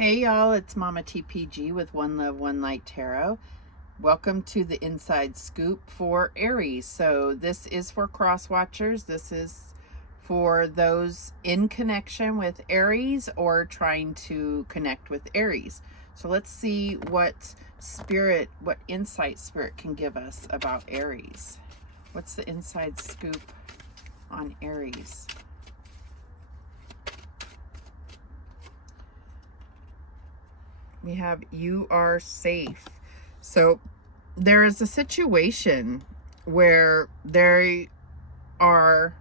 Hey y'all, it's Mama TPG with One Love, One Light Tarot. Welcome to the Inside Scoop for Aries. So this is for cross watchers. This is for those in connection with Aries or trying to connect with Aries. So let's see what insight Spirit can give us about Aries. What's the inside scoop on Aries? We have you are safe. So there is a situation where they are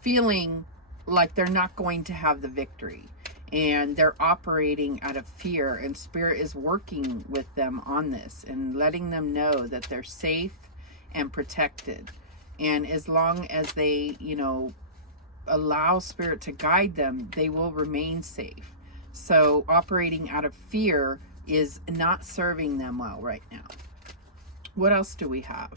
feeling like they're not going to have the victory and they're operating out of fear, and Spirit is working with them on this and letting them know that they're safe and protected. And as long as they, allow Spirit to guide them, they will remain safe. So operating out of fear is not serving them well right now. What else do we have?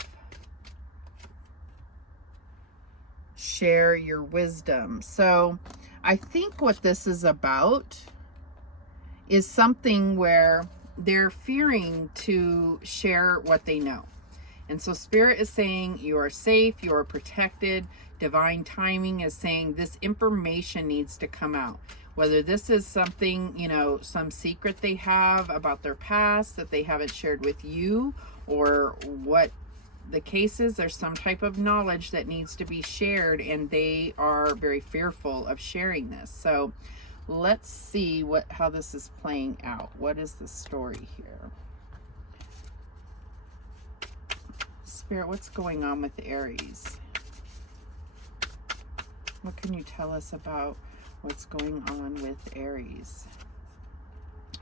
Share your wisdom. So I think what this is about is something where they're fearing to share what they know. And so Spirit is saying you are safe, you are protected. Divine timing is saying this information needs to come out. Whether this is something, some secret they have about their past that they haven't shared with you, or what the case is, there's some type of knowledge that needs to be shared, and they are very fearful of sharing this. So let's see how this is playing out. What is the story here? Spirit, what's going on with Aries? What can you tell us about what's going on with Aries?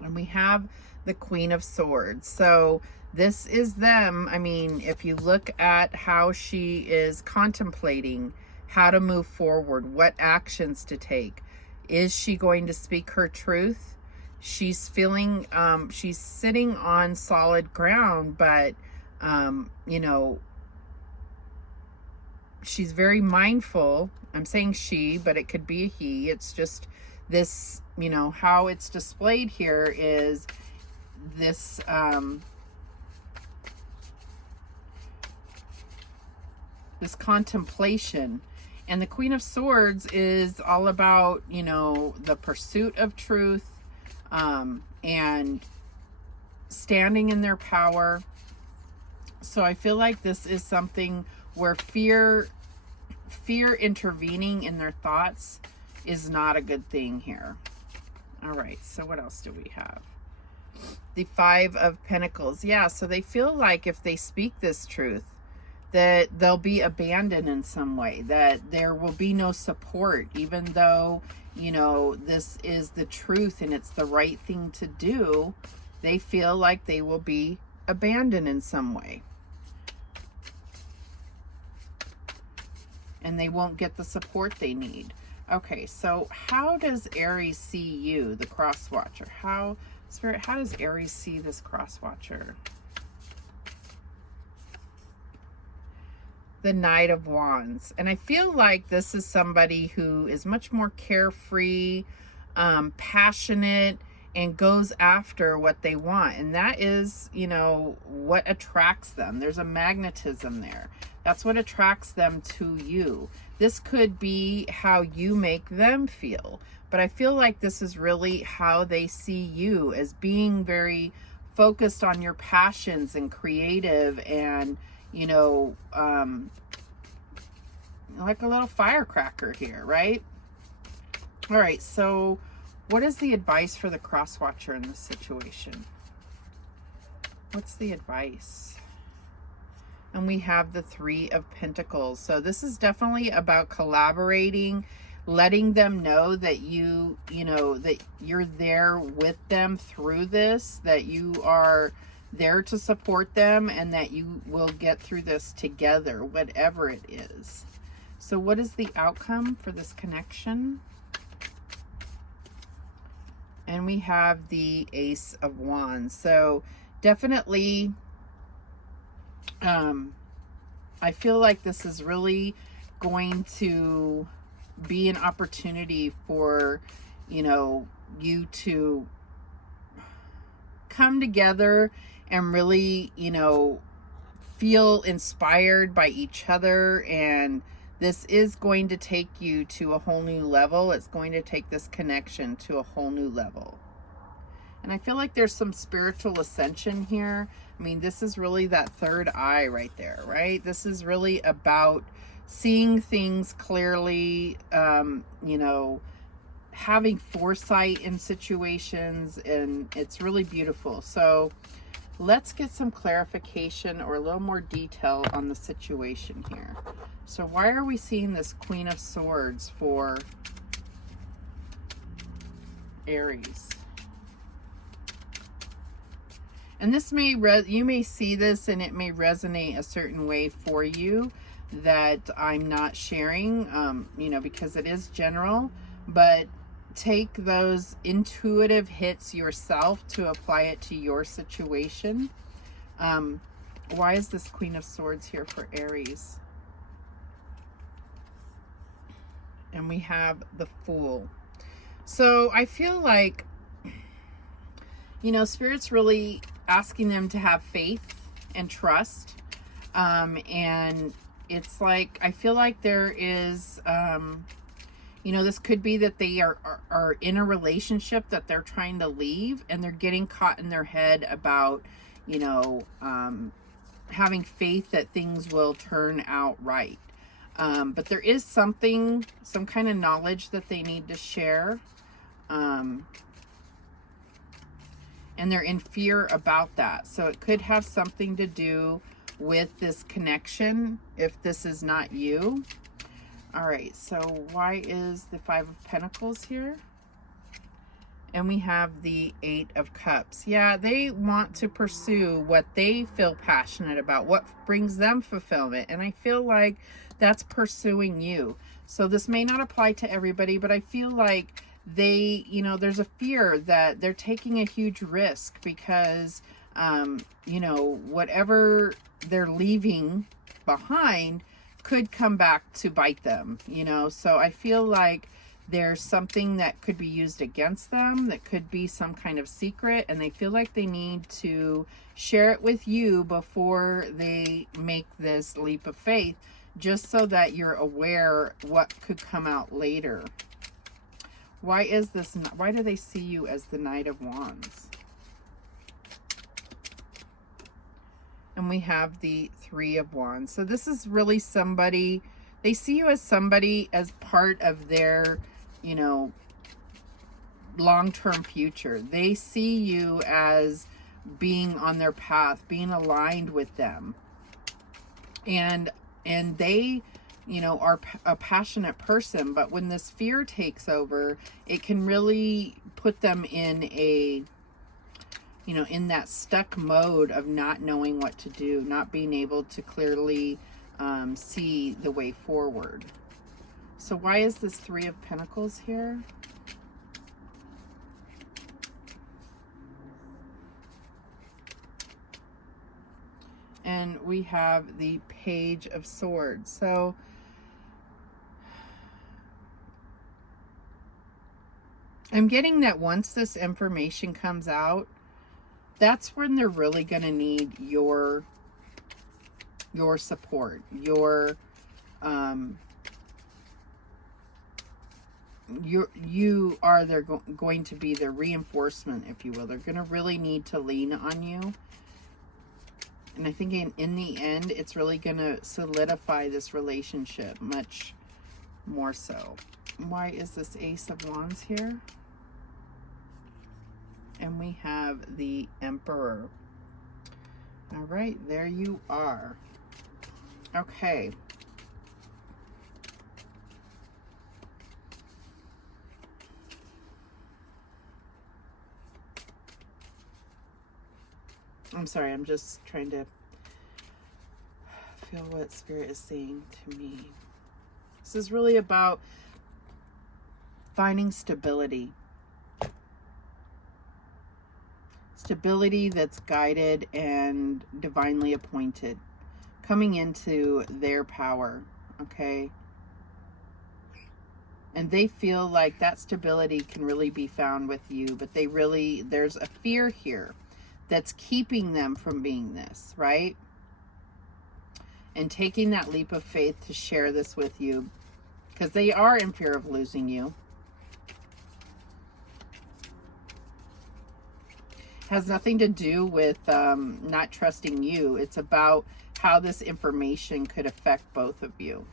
And we have the Queen of Swords. So this is them. I mean, if you look at how she is contemplating how to move forward, what actions to take. Is she going to speak her truth? She's feeling, she's sitting on solid ground, but, she's very mindful. I'm saying she, but it could be a he. It's just this, how it's displayed here is this, this contemplation. And the Queen of Swords is all about, the pursuit of truth, and standing in their power. So I feel like this is something where fear intervening in their thoughts is not a good thing here. All right, so what else do we have? The Five of Pentacles. Yeah, so they feel like if they speak this truth, that they'll be abandoned in some way, that there will be no support, even though, this is the truth and it's the right thing to do. They feel like they will be abandoned in some way. And they won't get the support they need. Okay, so how does Aries see you, the cross watcher? Spirit, how does Aries see this cross watcher? The Knight of Wands. And I feel like this is somebody who is much more carefree, passionate, and goes after what they want. And that is, what attracts them. There's a magnetism there. That's what attracts them to you. This could be how you make them feel. But I feel like this is really how they see you, as being very focused on your passions and creative and, like a little firecracker here, right? All right, so what is the advice for the cross watcher in this situation? What's the advice? And we have the Three of Pentacles. So this is definitely about collaborating, letting them know that that you're there with them through this, that you are there to support them, and that you will get through this together, whatever it is. So what is the outcome for this connection? And we have the Ace of Wands. So definitely, I feel like this is really going to be an opportunity for, you to come together and really, you know, feel inspired by each other. And this is going to take you to a whole new level. It's going to take this connection to a whole new level. And I feel like there's some spiritual ascension here. I mean, this is really that third eye right there, right? This is really about seeing things clearly, you know, having foresight in situations, and it's really beautiful. So let's get some clarification or a little more detail on the situation here. So why are we seeing this Queen of Swords for Aries? And this may, you may see this and it may resonate a certain way for you that I'm not sharing, you know, because it is general, but take those intuitive hits yourself to apply it to your situation. Why is this Queen of Swords here for Aries? And we have the Fool. So I feel like, you know, Spirit's really asking them to have faith and trust. And it's like, I feel like there is, you know, this could be that they are in a relationship that they're trying to leave, and they're getting caught in their head about, you know, having faith that things will turn out right. But there is something, some kind of knowledge that they need to share. And they're in fear about that. So it could have something to do with this connection if this is not you. All right, so why is the Five of Pentacles here? And we have the Eight of Cups. Yeah, they want to pursue what they feel passionate about, what brings them fulfillment. And I feel like that's pursuing you. So this may not apply to everybody, but I feel like they, you know, there's a fear that they're taking a huge risk because, you know, whatever they're leaving behind could come back to bite them, you know. So I feel like there's something that could be used against them, that could be some kind of secret, and they feel like they need to share it with you before they make this leap of faith, just so that you're aware what could come out later. Why is this? Why do they see you as the Knight of Wands? And we have the Three of Wands. So this is really somebody, they see you as somebody as part of their, you know, long-term future. They see you as being on their path, being aligned with them. And they, you know, are a passionate person, but when this fear takes over, it can really put them in a, you know, in that stuck mode of not knowing what to do, not being able to clearly see the way forward. So why is this Three of Pentacles here? And we have the Page of Swords. So I'm getting that once this information comes out, that's when they're really going to need your support, you are going to be their reinforcement, if you will. They're going to really need to lean on you. And I think in the end, it's really going to solidify this relationship much more so. Why is this Ace of Wands here? And we have the Emperor. All right, there you are. Okay. I'm sorry, I'm just trying to feel what Spirit is saying to me. This is really about finding stability. Stability that's guided and divinely appointed. Coming into their power, okay? And they feel like that stability can really be found with you, but there's a fear here. that's keeping them from being this, right? And taking that leap of faith to share this with you, because they are in fear of losing you. Has nothing to do with not trusting you. It's about how this information could affect both of you.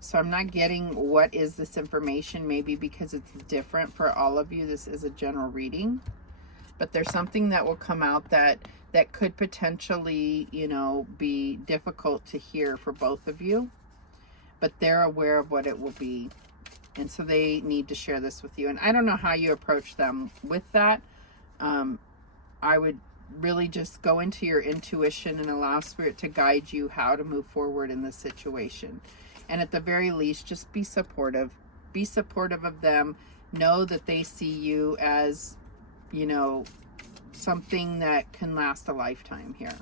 So I'm not getting what is this information, maybe because it's different for all of you. This is a general reading, but there's something that will come out that could potentially, you know, be difficult to hear for both of you, but they're aware of what it will be. And so they need to share this with you. And I don't know how you approach them with that. I would really just go into your intuition and allow Spirit to guide you how to move forward in this situation. And at the very least, just be supportive. Be supportive of them. Know that they see you as, you know, something that can last a lifetime here.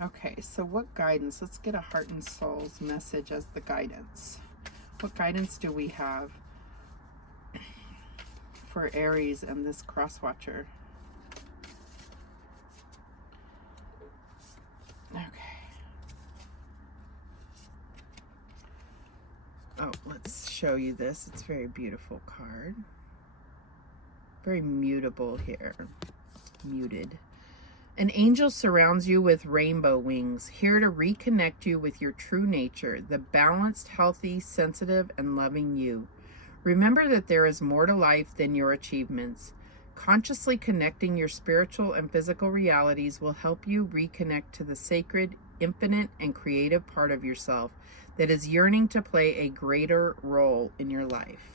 Okay, so what guidance? Let's get a heart and soul's message as the guidance. What guidance do we have for Aries and this cross watcher? Okay. Oh, let's show you this. It's a very beautiful card. Very mutable here. Muted. An angel surrounds you with rainbow wings, here to reconnect you with your true nature, the balanced, healthy, sensitive, and loving you. Remember that there is more to life than your achievements. Consciously connecting your spiritual and physical realities will help you reconnect to the sacred, infinite, and creative part of yourself that is yearning to play a greater role in your life.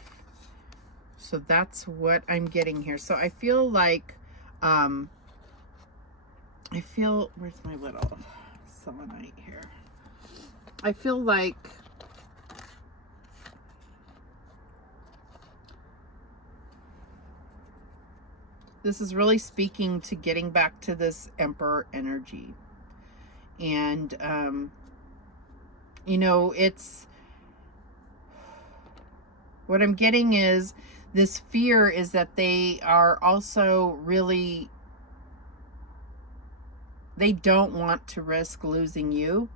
So that's what I'm getting here. So I feel like, where's my little selenite here? I feel like this is really speaking to getting back to this Emperor energy. And, you know, it's, what I'm getting is this fear is that they are also really, they don't want to risk losing you.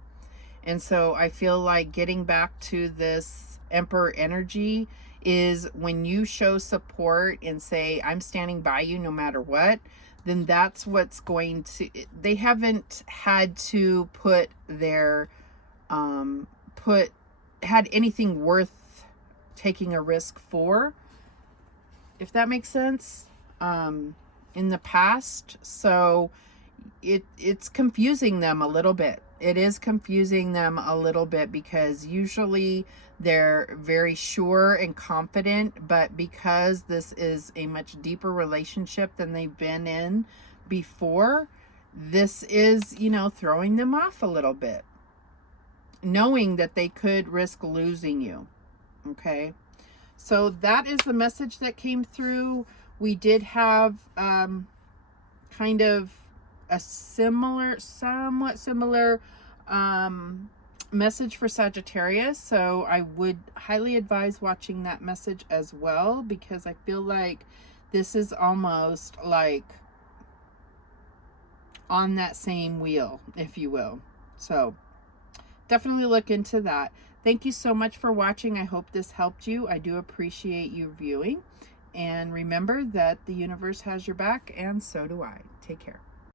And so I feel like getting back to this Emperor energy is when you show support and say, I'm standing by you no matter what, then that's what's going to, they haven't had to put their, had anything worth taking a risk for, if that makes sense, in the past. So it's confusing them a little bit. It is confusing them a little bit because usually they're very sure and confident, but because this is a much deeper relationship than they've been in before, this is, you know, throwing them off a little bit, knowing that they could risk losing you. Okay. So that is the message that came through. We did have kind of a somewhat similar message for Sagittarius. So I would highly advise watching that message as well, because I feel like this is almost like on that same wheel, if you will. So definitely look into that. Thank you so much for watching. I hope this helped you. I do appreciate you viewing. And remember that the universe has your back, and so do I. Take care.